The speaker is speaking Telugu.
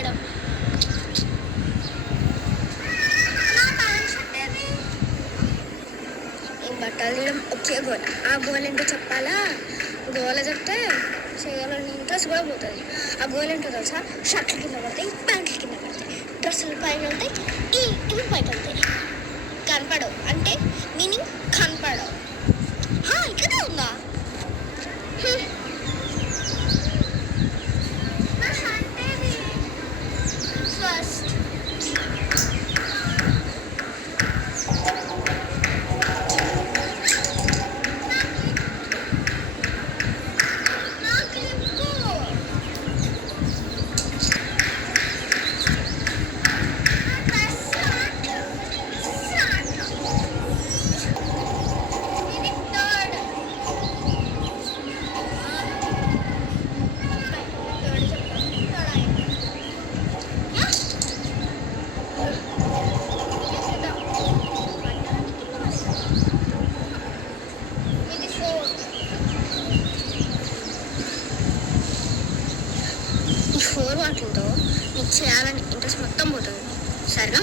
తిరగడం. ఈ బట్టలు తీయడం ఒకే గోల్. ఆ గోల్ ఏంటో చెప్పాలా? గోల్ చెప్తే చేయాలని ఇంట్రెస్ట్ కూడా పోతుంది. ఆ గోల్ ఏంటో తెలుసా? షర్ట్లు కింద పడతాయి, ప్యాంట్లు కింద పడతాయి, డ్రెస్సులు పైన ఉంటాయి, ఇవి పైకి వెళ్తాయి. కనపడవు అంటే మీనింగ్ కనపడవు. ఇక్కడే ఉందా? ఫస్ట్ ఈ 4 వాటితో నీకు చేయాలని ఇంట్రెస్ట్ మొత్తం పోతుంది. సరేనా?